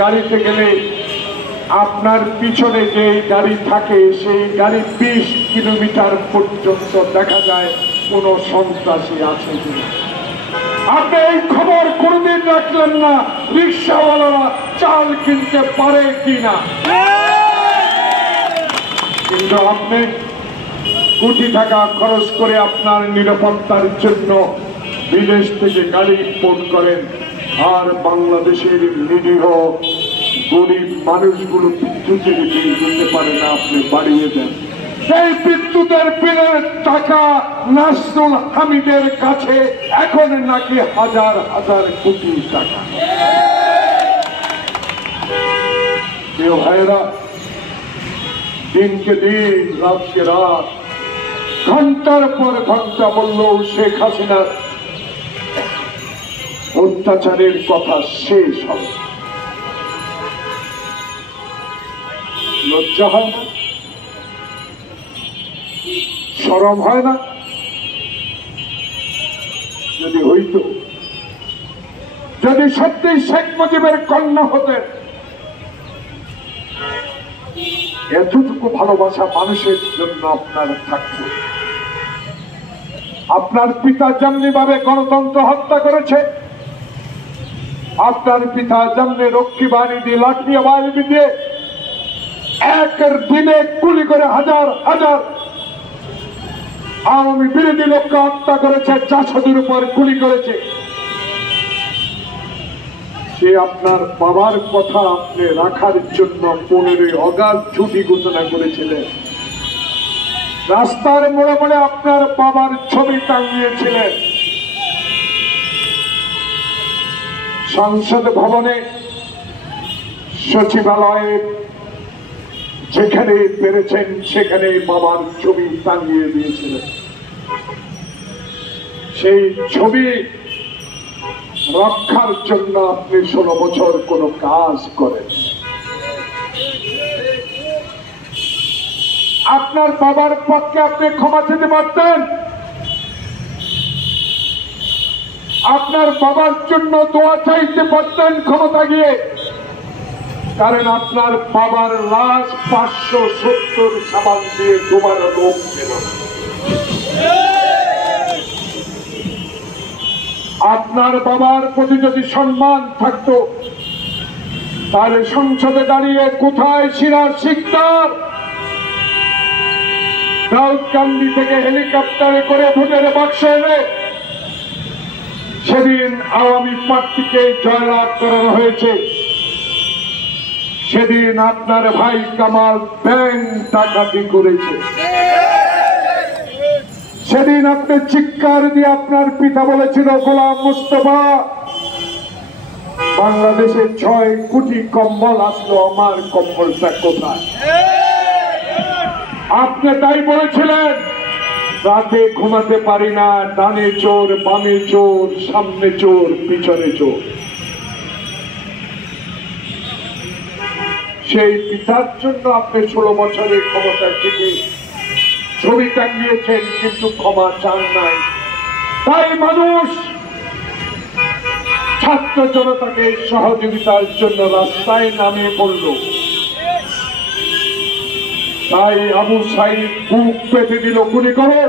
গাড়িতে গেলে আপনার পিছনে যে গাড়ি থাকে সেই গাড়ি 20 কিলোমিটার পর্যন্ত দেখা যায় কোন সন্ত্রাসী আছে কিনা। আপনি এই খবর কোনদিন রাখলেন না রিক্সাওয়ালারা চাল কিনতে পারে কিনা, কিন্তু আপনি কোটি টাকা খরচ করে আপনার নিরাপত্তার জন্য বিদেশ থেকে গাড়ি ইম্পোর্ট করেন, আর বাংলাদেশের নিরীহ গরিব মানুষগুলো বিদ্যুতের বিল দিতে পারে না, আপনি বাড়িয়ে দেন। এই বিদ্যুতের বিলের টাকা নাসরুল হামিদের কাছে এখন নাকি হাজার হাজার কোটি টাকা। কেউ ভাইরা দিনকে দিন রাতকে রাত ঘন্টার পর ঘন্টা বললেও শেখ হাসিনার অত্যাচারের কথা শেষ হবে। লজ্জা হয় না? শরম হয় না? যদি হইত, যদি সত্যি শেখ মুজিবের কন্যা হতেন, এতটুকু ভালোবাসা মানুষের জন্য আপনার থাকত। আপনার পিতা যেমনি ভাবে গণতন্ত্র হত্যা করেছে, আপনার পিতা যেমনি রক্ষী বাহিনী দিয়ে লাঠি বাহিনী দিয়ে একের দিনে গুলি করে হাজার হাজার আওয়ামী বিরোধী লোককে হত্যা করেছে, জাসদের উপর গুলি করেছে, সে আপনার বাবার কথা আপনি রাখার জন্য 15 অগাস্ট ছুটি ঘোষণা করেছিলেন। রাস্তার মোড়ে মোড়ে আপনার বাবার ছবি টাঙিয়েছিলেন। সংসদ ভবনে, সচিবালয়ে যেখানে পেরেছেন সেখানে বাবার ছবি টাঙিয়ে দিয়েছিলেন। সেই ছবি রক্ষার জন্য আপনি 16 বছর কোনো কাজ করেন। আপনার বাবার পক্ষে আপনি ক্ষমা চেতে পারতেন, আপনার বাবার জন্য দোয়া চাইতে পারতেন ক্ষমতা গিয়ে, কারণ আপনার বাবার লাশ 570 সাবান দিয়ে ডোবানো লোক ছিল। আপনার বাবার প্রতি যদি সম্মান থাকতো তাহলে সংসদে দাঁড়িয়ে কোথায় সিরাজ শিকদার দাউদকান্দি থেকে হেলিকপ্টারে করে ভোটের বাক্স এনে সেদিন আওয়ামী প্রার্থীকে জয়লাভ করানো হয়েছে, সেদিন আপনার ভাই কামাল ব্যাংক ডাকাতি করেছে, সেদিন আপনি চিৎকার দিয়ে আপনার পিতা বলেছিল গোলাম মুস্তফা বাংলাদেশে 6 কোটি কম্বল আসলো, আমার কম্বলটা কোথায়? আপনি তাই বলেছিলেন, রাতে ঘুমাতে পারি না, ডানে চোর বামে চোর, সামনে চোর পিছনে চোর। সেই পিতার জন্য আপনি 16 বছরের ক্ষমতায় থেকে ছবি টাঙিয়েছেন, কিন্তু ক্ষমা চান নাই। তাই মানুষ ছাত্র জনতাকে সহযোগিতার জন্য রাস্তায় নামিয়ে পড়ল। তাই আবু সাইদ বুক পেতে দিল গুলি করে।